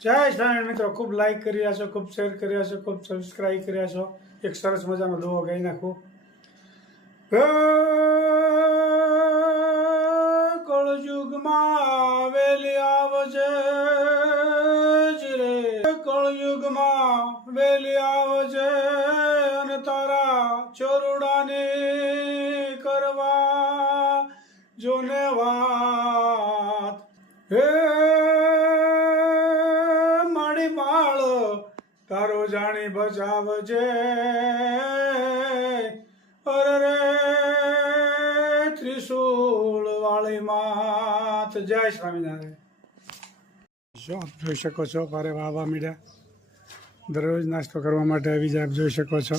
જય સ્વામી મિત્રો, ખૂબ લાઈક કરી રહ્યા છો, ખૂબ શેર કરી રહ્યા છો, ખૂબ સબસ્ક્રાઈબ કરી રહ્યા છો. એક સરસ મજાનો દુઓ ગાઈ નાખું. કળયુગમાં વેલી આવજે રે, કળયુગમાં વેલી આવજે અને તારા ચોરુડાની કરવા જોને વાત. હે તારો જાણી બચાવજે અરે રે ત્રિશૂળ વાળી માત. જય સ્વામિનારાયણ. આપ જોઈ શકો છો ભારે વાવા મીડા દરરોજ નાસ્તો કરવા માટે આવી જાય. આપ જોઈ શકો છો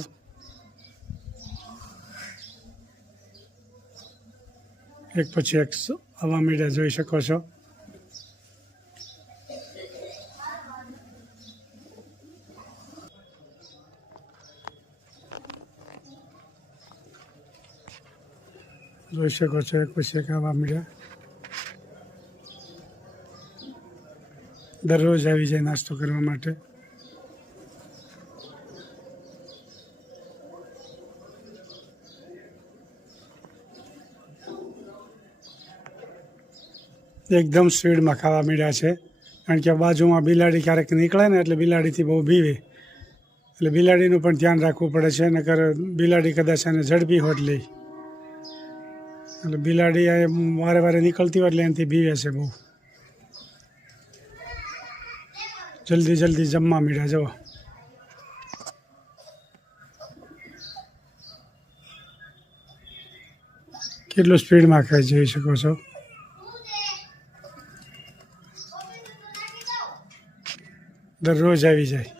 એક પછી એક આવા મીડા જોઈ શકો છો. જોઈ શકો છો એક પછી એક આવા મીડા દરરોજ આવી જાય નાસ્તો કરવા માટે. એકદમ સ્પીડમાં ખાવા મીડા છે, કારણ કે બાજુમાં બિલાડી ક્યારેક નીકળે ને એટલે બિલાડીથી બહુ બીવે, એટલે બિલાડીનું પણ ધ્યાન રાખવું પડે છે. નકર બિલાડી કદાચ એને ઝડપી હોત લે, એટલે બિલાડી વારે વારે નીકળતી હોય એટલે એનાથી બીવે છે બહુ. જલ્દી જલ્દી જમવા મીડ્યા જવો. કેટલું સ્પીડમાં ખાઈ જોઈ શકો છો. દરરોજ આવી જાય.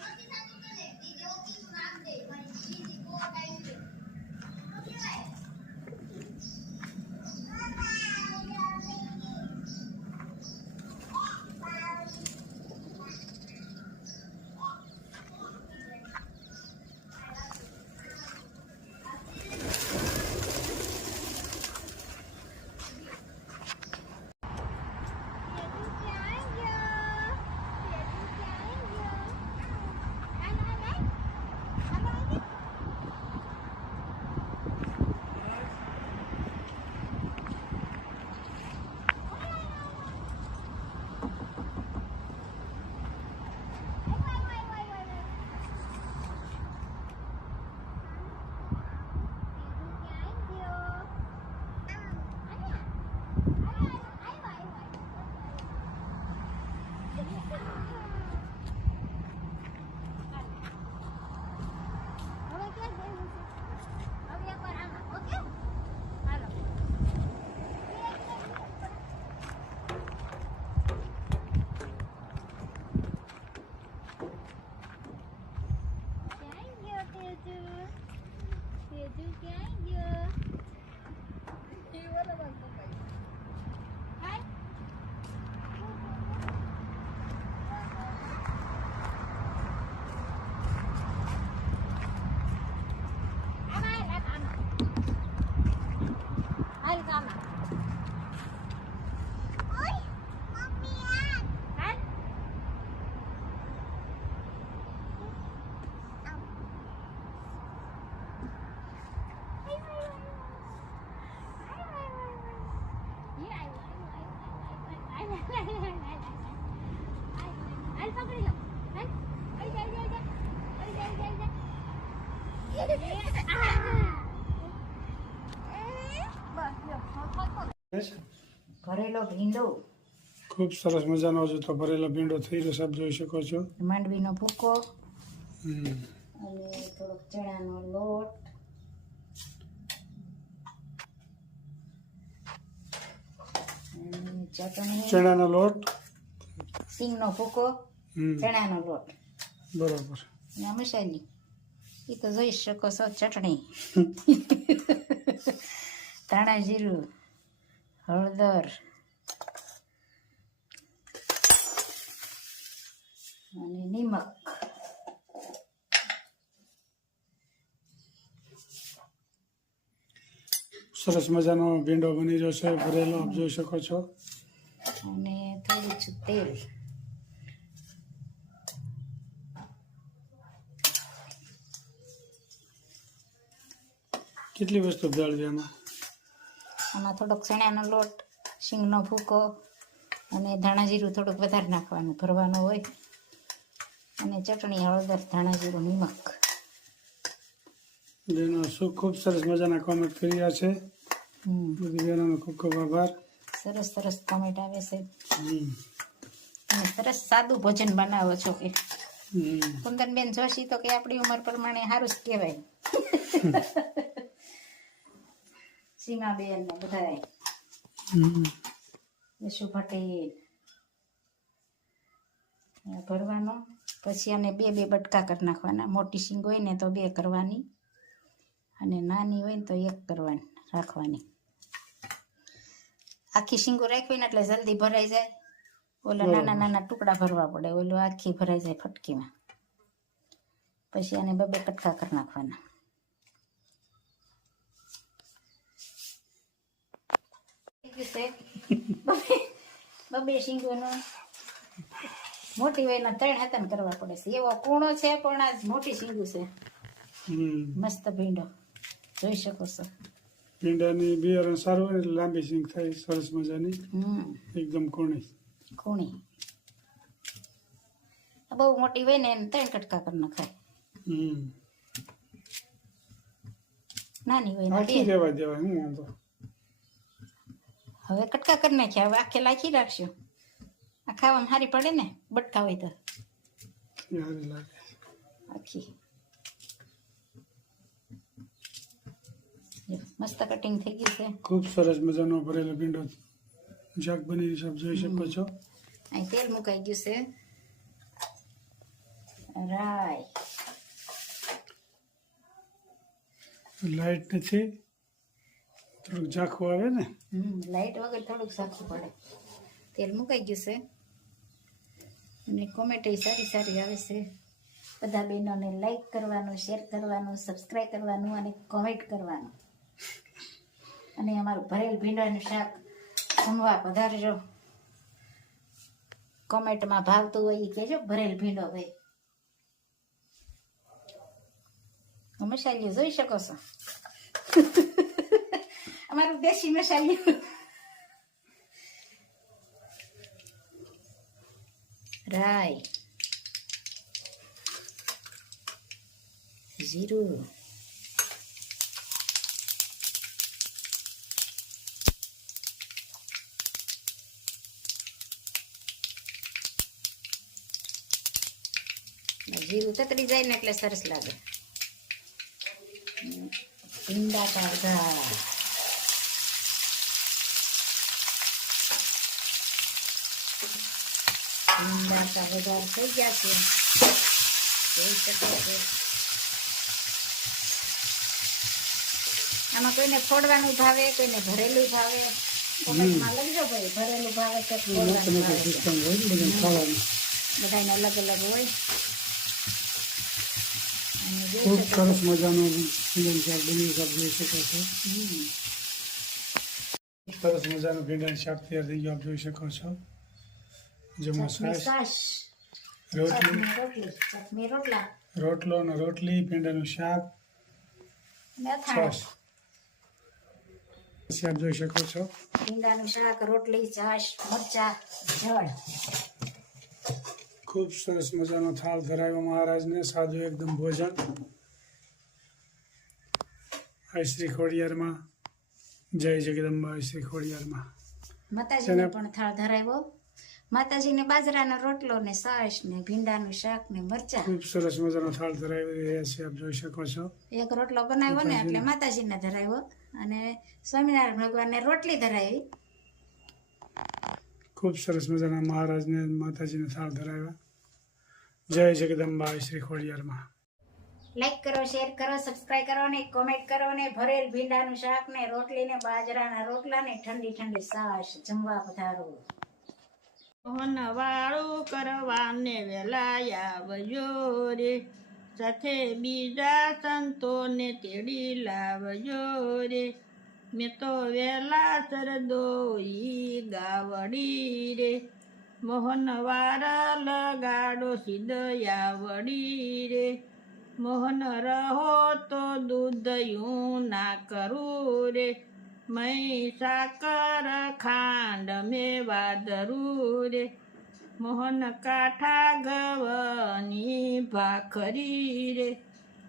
ભરેલો ભીંડો ખૂબ સરસ મજાનો હજુ તો ભરેલો ભીંડો થઈ રહ્યો છે. આપ જોઈ શકો છો. માંડવીનો ભૂકો અને અને થોડોક ચણાનો લોટ, અને ચટણી, ચણાનો લોટ, સિંગનો ભૂકો, ચણાનો લોટ, બરાબર. અને મસાલી એ તો જોઈ શકો છો. ચટણી, ધાણા જીરું, હળદર અને નિમક. સરસ મજાનો ભીંડો બની રહ્યો છે ભરેલો, આપ જોઈ શકો છો. અને થોડું જ તેલ, કેટલી વસ્તુ દાળવી આમાં? આમાં થોડોક ચણાનો લોટ, શીંગનો ભૂકો અને ધાણા જીરું થોડુંક વધારે નાખવાનું, ભરવાનું હોય. અને ચટણી, હળદર, ધાણા જીરું, નિમક. જેનો શું ખૂબ સરસ મજાના કોમેન્ટ કર્યા છે. બધી બહેનોનો ખૂબ ખૂબ આભાર. સરસ સરસ કોમેન્ટ આવે છે. હમ. અને સરસ સાદું ભોજન બનાવો છો કે હમ. કુંદનબેન જોશી તો કે આપણી ઉંમર પ્રમાણે સારું જ કહેવાય. સીમાબેન ને બધાય, હમ. યશુ પટેલ. ભરવાનો, પછી આને બે બે બટકા કરી નાખવાના. મોટી શીંગ હોય ને તો 2 કરવાની, અને નાની હોય ને તો 1 કરવાની રાખવાની. આખી શીંગો રાખવી ને એટલે જલ્દી ભરાઈ જાય. ઓલા નાના નાના ટુકડા ભરવા પડે, ઓલું આખી ભરાઈ જાય ફટકીમાં. પછી આને 2 કટકા કરી નાખવાના. બબે શીંગોનો મોટી હોય ને 3 હાથન કરવા પડે છે. એવો કૂણો છે પણ આ મોટી શીંગું છે. મસ્ત ભીંડો જોઈ શકો છો. ભીંડાની બિયારણ સારું હોય એટલે લાંબી સિંગ થાય, સરસ મજાની, એકદમ કૂણી. બહુ મોટી હોય ને એને 3 કટકા કરી નખાય. નાની હોય ને આખી રહેવા દેવાય, હું વાંધો. હવે કટકા કરી નાખ્યા, હવે આખે લાખી રાખશું. આ ખાવામાં સારી પડે ને, બટકા હોય તો સારી લાગે આખી. મસ્ત કટિંગ થઈ ગયું છે. ખૂબ સરસ મજાનો ભરેલો ભીંડો શાક બની સબ જોઈ શકો છો. અહીં તેલ મુકાઈ ગયું છે. રાય લાઈટ નથી, થોડુંક ઝાખું આવે ને. લાઈટ વગર થોડુંક સાખું પડે. તેલ મુકાઈ ગયું છે અને કોમેન્ટ સારી સારી આવે છે. બધા બહેનોને લાઈક કરવાનું, શેર કરવાનું, સબસ્ક્રાઈબ કરવાનું અને કોમેન્ટ કરવાનું. અને અમારું ભરેલ ભીંડાનું શાક જમવા પધારજો. કોમેન્ટમાં ભાવતું હોય એ કહેજો, ભરેલ ભીંડો ભાઈ. મસાલિયું જોઈ શકો છો. અમારું દેશી મસાલિયું. રાઈ, જીરું, જીરું તતરી જાય ને એટલે સરસ લાગે. ભીંડા ટાળગા, ભીંડા ટાળગા થઈ ગયા છે, જોઈ શકો છો. આમાં કોઈને ફોડવાનું ભાવે, કોઈને ભરેલું ભાવે. કોમેન્ટમાં લખજો ભાઈ, ભરેલું ભાવે કે ફોડવાનું ભાવે. બધાને અલગ અલગ હોય. ખૂબ સરસ મજાનું ભીંડાનું શાક બની સબ જોઈ શકો છો. સરસ મજાનું ભીંડાનું શાક તૈયાર થઈ ગયું, આપ જોઈ શકો છો. જેમાં છાશ, રોટલો અને રોટલી, ભીંડાનું શાક, છાશ. આપ જોઈ શકો છો. ભીંડાનું શાક, રોટલી, છાશ, મરચા, જળ. ખૂબ સરસ મજાનો થાળ ધરાવ્યો મહારાજને, સાદું એકદમ ભોજન. આ શ્રી ખોડિયારમાં, જય જગદંબા શ્રી ખોડિયારમાં. માતાજીને પણ થાળ ધરાવ્યો. માતાજીને બાજરાનો રોટલો ને છાશ ને ભીંડાનું શાક ને મરચા. ખૂબ સરસ મજાનો થાળ ધરાવી રહ્યા છે, આપ જોઈ શકો છો. એક રોટલો બનાવ્યો ને એટલે માતાજીને ધરાવ્યો, અને સ્વામિનારાયણ ભગવાનને રોટલી ધરાવી. ખૂબ સરસ મજાના મહારાજને માતાજીને થાળ ધરાવ્યા. જય જગદંબા શ્રી ખોડિયારમાં. લાઈક કરો, શેર કરો, સબસ્ક્રાઇબ કરો ને કોમેન્ટ કરો ને ભરેલ ભીંડાનું શાક ને રોટલી ને બાજરાના રોટલા ને ઠંડી ઠંડી છાશ જમવા પધારો. વાળું કરવાને વેલા આવજો રે, સાથે બીજા સંતોને તેડી લાવજો રે. મેં તો વેલા સરદો ઈ ગાવડી રે, મોહન વાર લગાડો સિદ્ધ આવડી રે. મોહન રહો તો દૂધયું ના કરું રે મય સાકર ખાંડ મેવા દરું રે મોહન કાઠા ગવની ભાખરી રે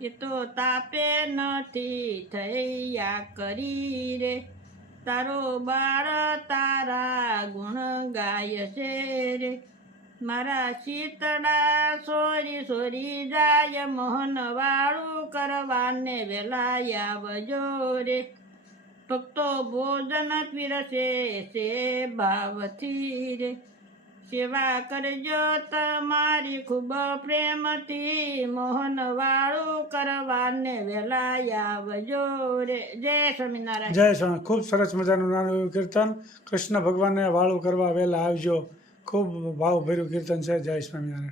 એ તો તાપે નથી થયા કરી રે તારો બાળ તારા ગુણ ગાય છે રે મારા શીતળા સોરી સોરી જાય મોહન વાળું કરવાને વેલા આવજો રે ભક્તો ભોજન પીરસે છે ભાવથી રે સેવા કરજો તમારી ખૂબ પ્રેમથી મોહન વાળું કરવાને વેલા આવજો રે જય સ્વામિનારાયણ. જય સ્વામી. ખૂબ સરસ મજાનું નાનું એવું કીર્તન. કૃષ્ણ ભગવાનને વાળું કરવા વહેલા આવજો. ખૂબ ભાવભર્યું કીર્તન છે. જય સ્વામિનારાયણ.